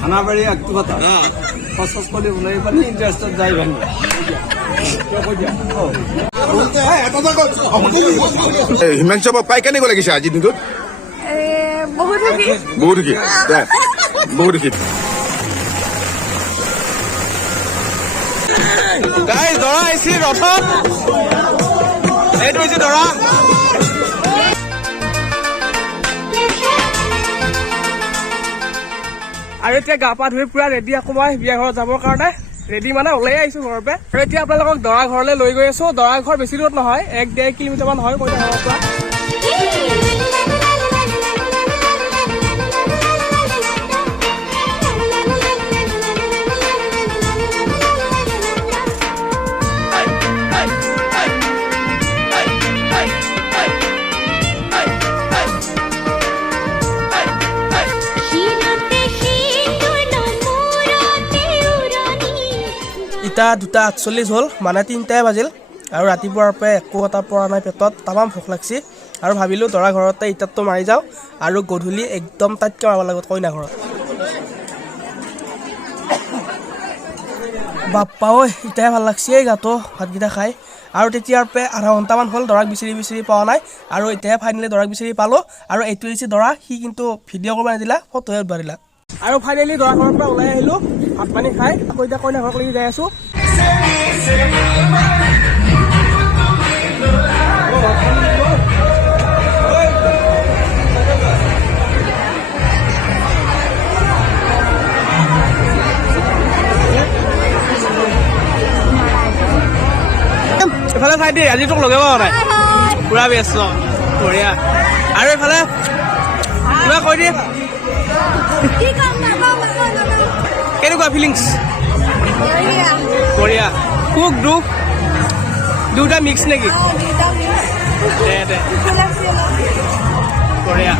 খানাবাৰী আক্টিভতা সচেষ্ট কৰি ওলাই পানি ইণ্টাৰেষ্টত যাই ভাল হিমাংশু পাই কেনেকুৱা লাগিছে আজিৰ দিনটোত বহুত সুখী দৰা আহিছে ৰথত এইটো হৈছে দৰা আৰু এতিয়া গা পা ধুই পুৰা ৰেডি আকৌ মই বিয়া ঘৰত যাবৰ কাৰণে ৰেডি মানে ওলাই আহিছো ঘৰৰ পৰা আৰু এতিয়া আপোনালোকক দৰা ঘৰলৈ লৈ গৈ আছো দৰা ঘৰ বেছি দূৰত নহয় 1-1.5 কিলোমিটাৰ মান হয় কইনা ঘৰৰ পৰা ইটা 2:48 হ'ল মানে 3টাই বাজিল আৰু ৰাতিপুৱাৰ পৰা একো এটা পৰা নাই পেটত তামাম ভোক লাগছি আৰু ভাবিলো দৰা ঘৰতে ইটাতটো মাৰি যাওঁ আৰু গধূলি একদম টাইটকৈ মাৰিব লাগিব কইনা ঘৰত বাপ্পা ঐ ইটাই ভাল লাগছি এই গাটো ভাতকেইটা খাই আৰু তেতিয়াৰ পৰা আধা ঘণ্টামান হ'ল দৰাক বিচাৰি পোৱা নাই আৰু এতিয়াহে ফাইনেলি দৰাক বিচাৰি পালোঁ আৰু এইটো হৈছে দৰা সি কিন্তু ভিডিঅ' কৰিব নিদিলা ফটোহে উঠবা দিলা আৰু ফাইনেলি দৰা ঘৰৰ পৰা ওলাই আহিলোঁ ভাত পানী খাই আকৌ এতিয়া কইনা ঘৰক লাগি যাই আছোঁ এইফালে চাই দেই আজি তোক লগে পোৱা নাই পুৰা ব্যস্ত বঢ়িয়া আৰু এইফালে কিবা কৈ দিয়ে কেনেকুৱা ফিলিংছ বঢ়িয়া সুখ দুখ দুটা মিক্স নেকি দে বঢ়িয়া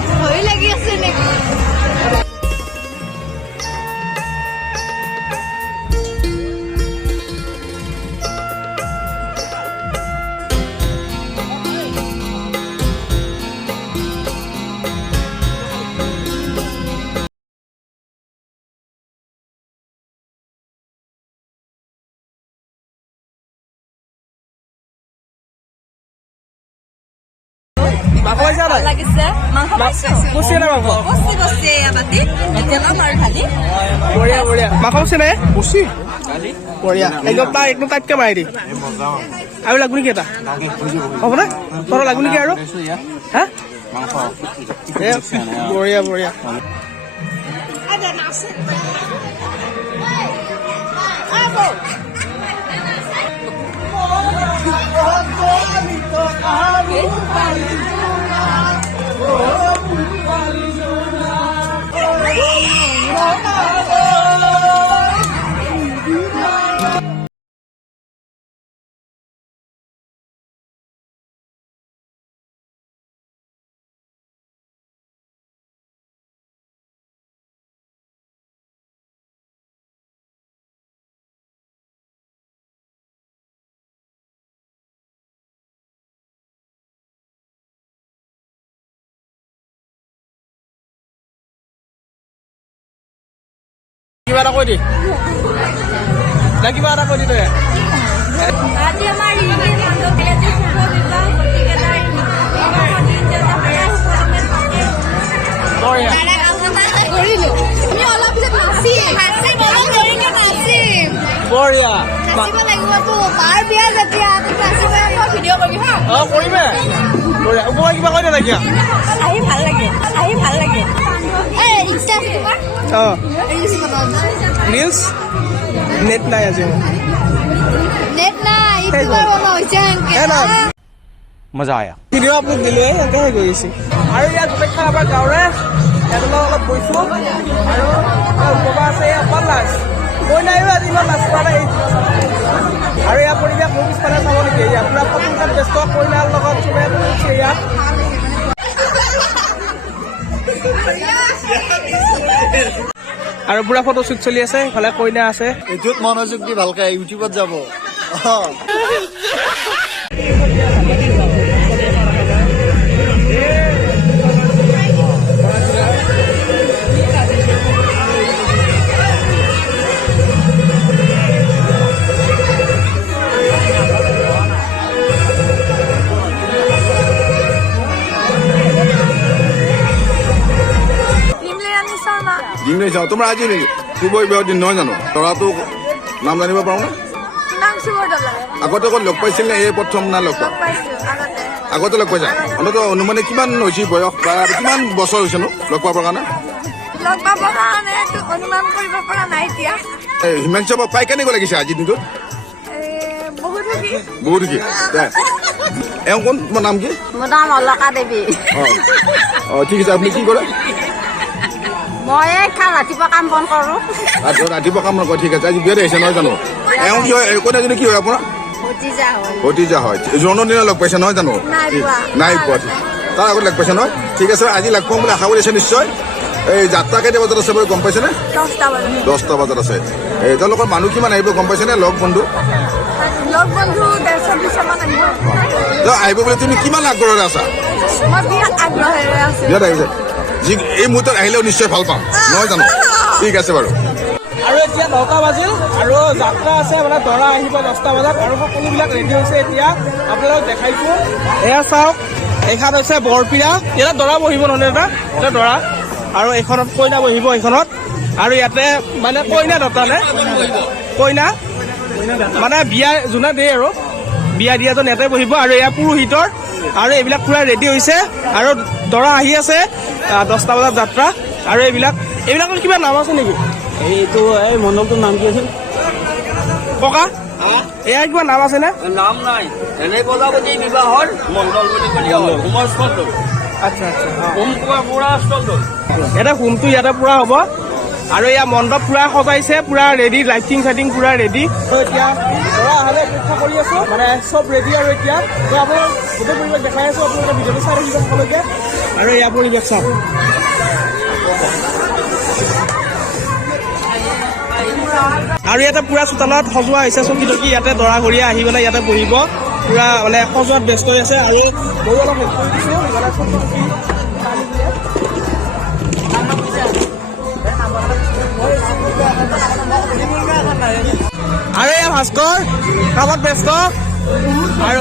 মাংস পাইছা নাই লাগিছে মাংস পাইছো কুচি না মাংস কুচি আবাতি এতিয়ালা মাৰ খালি বঢ়িয়া মাংস কুচি নাই কুচি বঢ়িয়া একদম টাইটকৈ মাৰি দি আৰু লাগু নেকি এটা হ'ব নে তোৰ লাগু নেকি আৰু হা বঢ়িয়া কিবা এটা কৈ দি না কিবা এটা কৈ দি তই আজি আমাৰ বঢ়িয়া কৰিমে বঢ়িয়া কিবা কৈ দে নাকিয়া আহি ভাল লাগে रील्स नेट নাই আজি नेट নাই ইউটিউবৰ বনোৱা হৈছে মজা আয়া ভিডিও আপলোড দিলে এনেকৈ হৈ গৈছে আৰু ইয়াত গোটেই খানাপাৰা গাঁৱৰে এডালত অলপ বৈছো আৰু উপবা আছে অকল লাজ মই নাইও আজি ইমান লাজ কৰা নাই আৰু ইয়াৰ পৰিৱেশ মোৰ পিছফালে চাব নেকি ইয়াত পুৰা ফটোত ব্যস্ত কইনাৰ লগত চবে আছে ইয়াত আৰু পুৰা ফটো শ্বুট চলি আছে ইফালে কইনা আছে এইটোত মনোযোগ দি ভালকে ইউটিউবত যাব আহিছা তোমাৰ আজি শুভৰ বিয়াৰ দিন নহয় জানো তৰাটো নাম জানিব পাৰো নে আগতে ক'ত লগ পাইছিল নে এই প্ৰথম না লগ পোৱা আগতে লগ পাইছা অন্ততঃ অনুমানে কিমান হৈছে বয়স বা কিমান বছৰ হৈছে নো লগ পাবৰ কাৰণে হিমাংশু পাই কেনেকৈ লাগিছে আজিৰ দিনটোত বহুত কি এওঁ কোন তোমাৰ নাম কি মোৰ নাম অলকা দেৱী অঁ ঠিক আছে আপুনি কি কৰে মই ৰাতিপুৱা কাম বন কৰো ৰাতিপুৱা কাম নকৰে ঠিক আছে আজি বিয়াত আহিছে নহয় জানো এওঁ কি হয় কোনে কি হয় আপোনাৰ ভতিজা হয় জন্মদিনা লগ পাইছে নহয় জানো নাই পোৱা তাৰ আগত লগ পাইছে নহয় ঠিক আছে আজি লগ পাম বুলি আশা কৰিছে নিশ্চয় এই যাত্ৰা কেইটা বজাত আছে বুলি গম পাইছেনে 10টা বজাত আছে এই তেওঁলোকৰ মানুহ কিমান আহিব গম পাইছেনে লগ বন্ধু আহিব বুলি তুমি কিমান আগ্ৰহেৰে আছা বিয়াত আহিছে এই মুহূৰ্তত আহিলেও নিশ্চয় ভাল পাম নহয় জানো ঠিক আছে বাৰু আৰু এতিয়া 9টা বাজিল আৰু যাত্ৰা আছে মানে দৰা আহিব 10টা বজাত আৰু সকলোবিলাক ৰেডি হৈছে এতিয়া আপোনালোকক দেখাইছো এয়া চাওক এইখন হৈছে বৰপিৰা ইয়াত দৰা বহিব নহয় এটা দৰা আৰু এইখনত কইনা বহিব এইখনত আৰু ইয়াতে মানে কইনা দতালে কইনা মানে বিয়া যোনে দিয়ে আৰু বিয়া দিয়াজন ইয়াতে বহিব আৰু এয়া পুৰোহিতৰ আৰু এইবিলাক পুৰা ৰেডি হৈছে আৰু দৰা আহি আছে 10টা বজাত যাত্ৰা আৰু এইবিলাকৰ কিবা নাম আছে নেকি এইটো এই মণ্ডলটোৰ নাম কি আছিল ককা এয়া কিবা নাম আছে নে নাম নাই এনে প্ৰজাপতি বিবাহৰ মণ্ডল বুলি ক'লে হ'ল হোমৰ স্থল আচ্ছা হোম পুৰা স্থল এটা হোমটো ইয়াতে পুৰা হ'ব আৰু এয়া মণ্ডপ পুৰা সজাইছে পুৰা ৰেডি লাইটিং চাইটিং পুৰা ৰেডি এতিয়া দৰা অহালৈ অপেক্ষা কৰি আছো মানে চব ৰেডি আৰু এতিয়া আপোনাৰ গোটেই পৰিৱেশ দেখাই আছো আপোনালোকে ভিডিঅ'টো চাই থাকিব সকলোকে আৰু এয়া পৰিৱেশ চাওক আৰু ইয়াতে পুৰা চোতালত সজোৱা হৈছে চকী টকী ইয়াতে দৰা ঘৰীয়া আহি পেলাই ইয়াতে বহিব পুৰা মানে সজোৱাত ব্যস্ত হৈ আছে আৰু ময়ো অলপ হেল্প কৰি দিছোঁ মানে চকী টকী আৰু এয়া ভাস্কৰ কামত ব্যস্ত আৰু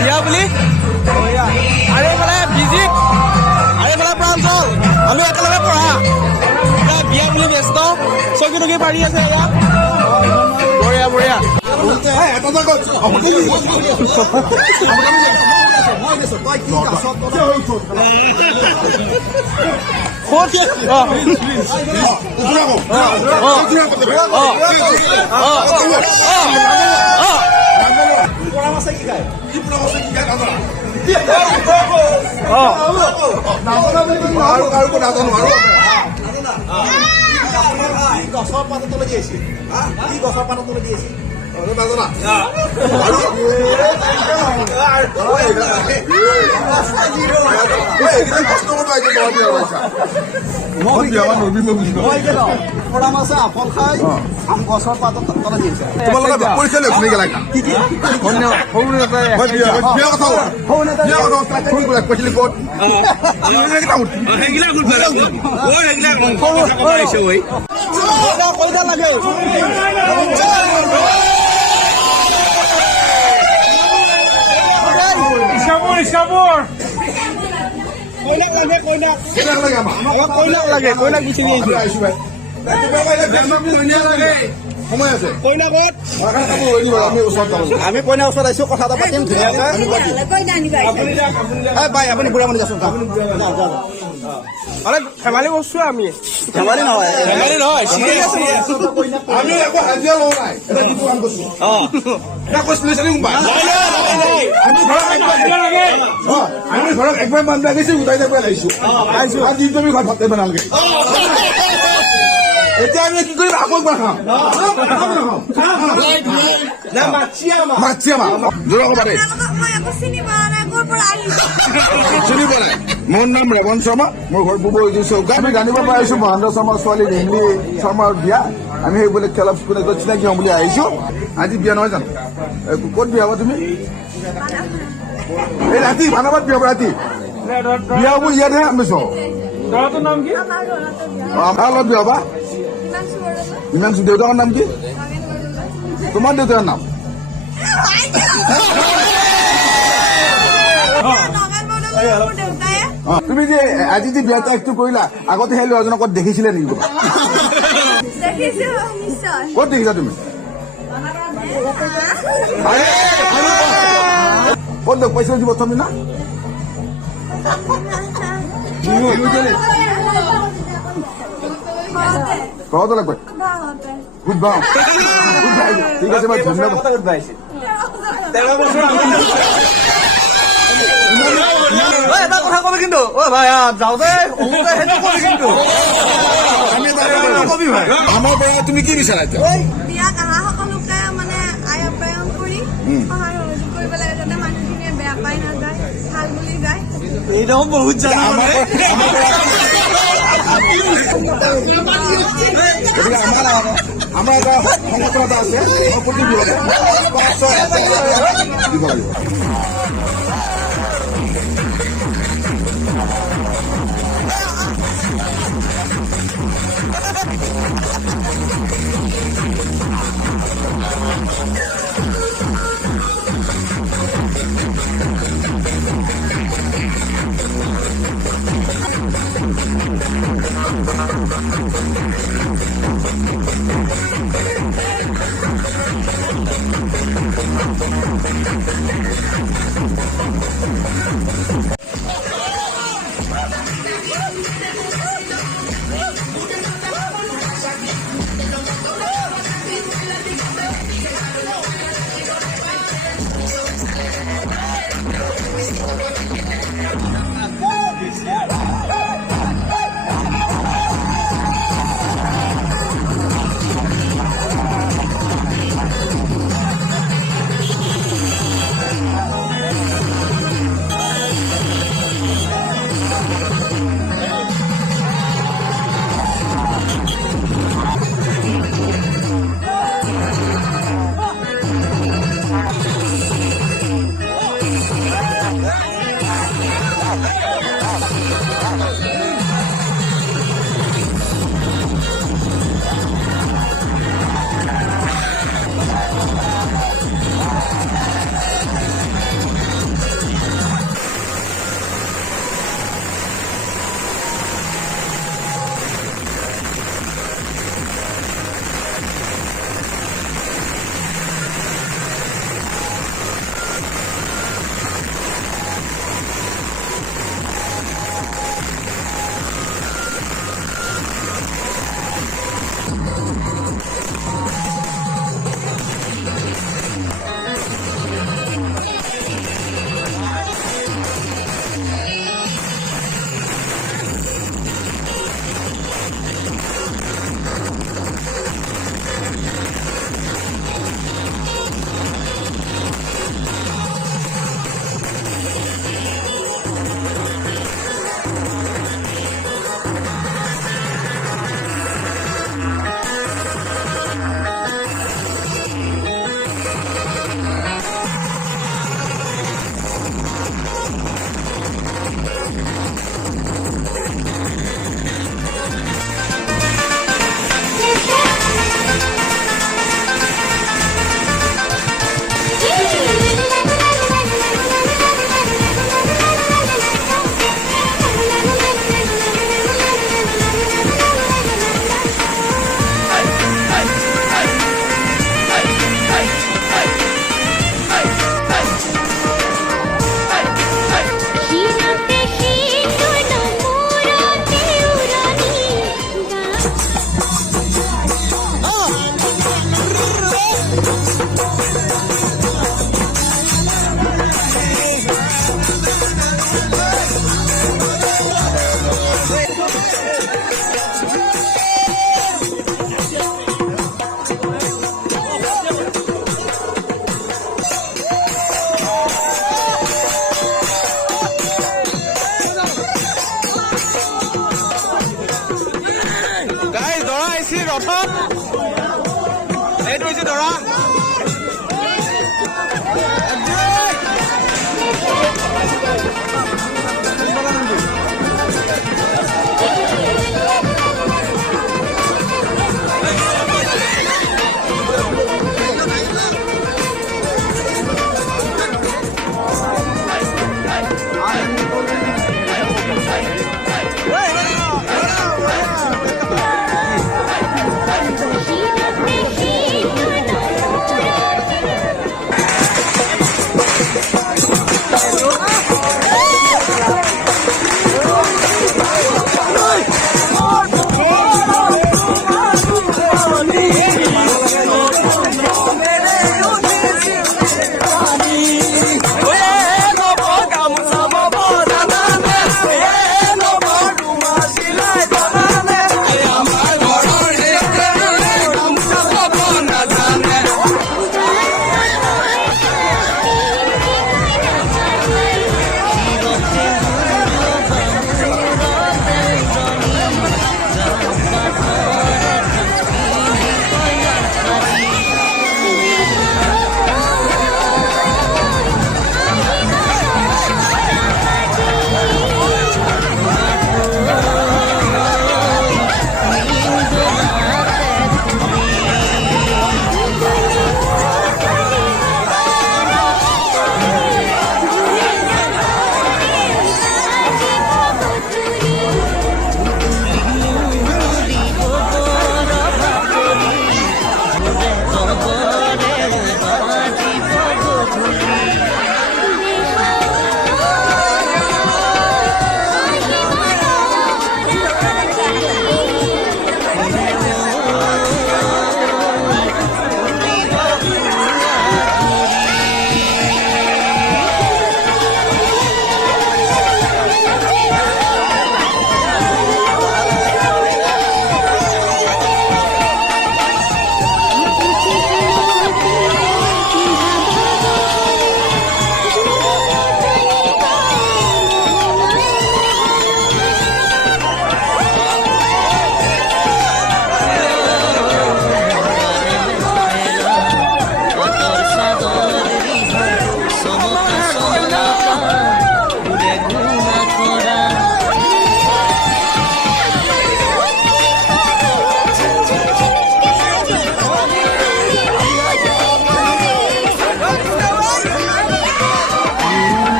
বিয়া বুলি আৰু এইফালে বিজিত আৰু এইফালে প্ৰাঞ্জল আমি একেলগে পঢ়া বিয়া বুলি ব্যস্ত চকী টকী পাৰি আছে এয়া বঢ়িয়া বঢ়িয়া গছৰ পাতত তলে দি আহিছে কি গছৰ পাতত তলে দি আহিছে গছৰ পাতত তলে দি আহিছে তোমালোকে পৰীক্ষা লৈ শুনি গেলা কইনাক গুচি সময় আছে আমি কইনাৰ ওচৰত আহিছো কথা এটা পাতিম ধুনীয়াকে আপুনি বুঢ়া মানুহ যাচোন মানে ধেমালি বস্তু আমি ধেমালি নহয় আমি একো হাজিৰা লোৱা নাই এটা যিটো কাম কৰিছো এটা কৈছিলে চালি কোনোবা আমি ঘৰত একবাৰ মানুহ লাগিছো গোটাই যাব আহিছো আজি তুমি ঘৰত ভাতে বনালগে এতিয়া আমি কি কৰিম আকৌ একবাৰ খাম চিনি পোৱা নাই মোৰ নাম ৰেৱন শৰ্মা মোৰ ঘৰ বুবৈ চৌকা আমি জানিব পাৰিছো মহেন্দ্ৰ শৰ্মাৰ ছোৱালী ৰিমলি শৰ্মাৰ বিয়া আমি সেই বোলে খেলা চিনাকি হম বুলি আহিছো আজি বিয়া নহয় জানো ক'ত বিয়া হবা তুমি এই ৰাতি ভানাবাদ বিয়া হব ৰাতি বিয়া হব ইয়াতহে আমি চাওঁ আমাৰ লগত বিয়া হবা হিমাংশু দেউতাকৰ নাম কি তোমাৰ দেউতাৰ নাম দেউতাই তুমি যে আজি যে বিয়া তাৰিখটো কৰিলা আগতে সেই ল'ৰাজনক ক'ত দেখিছিলে নেকি ক'ৰবাত? ক'ত দেখিছা তুমি? ক'ত লগ পাইছিলা আজি প্ৰথম দিনা? ঘৰতে লগ পাই গুড বাও ঠিক আছে মই ধন্যবাদ। এটা কথা কবি কিন্তু ভাই যাওঁতে সেইটো কবি কিন্তু কবি ভাই আমাৰ পৰা তুমি কি বিচাৰা এতিয়া? বিয়াত অহা সকলোকে মানে আপ্যায়ন কৰি সহায় সহযোগ কৰিব লাগে যাতে মানুহখিনিয়ে বেয়া পাই নাযায়, ভাল বুলি যায়। এইটাও বহুত জানা আমাৰ এটা সংগঠন এটা আছে প্ৰতি দিব লাগিব।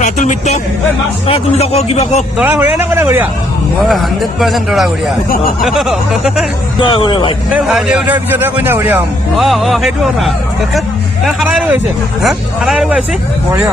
ৰাতুল মিত্ৰ তুমি তো কিবা কওক দৰা ঘূৰিয়া নে কোনে ঘূৰিয়া মই 100% দৰা ঘূৰিয়া দৰা ঘূৰে ভাই উঠাৰ পিছতে কইনা ঘূৰিয়া হ'ম সেইটো কথা খানা গৈছে হা খানা গৈছে বঢ়িয়া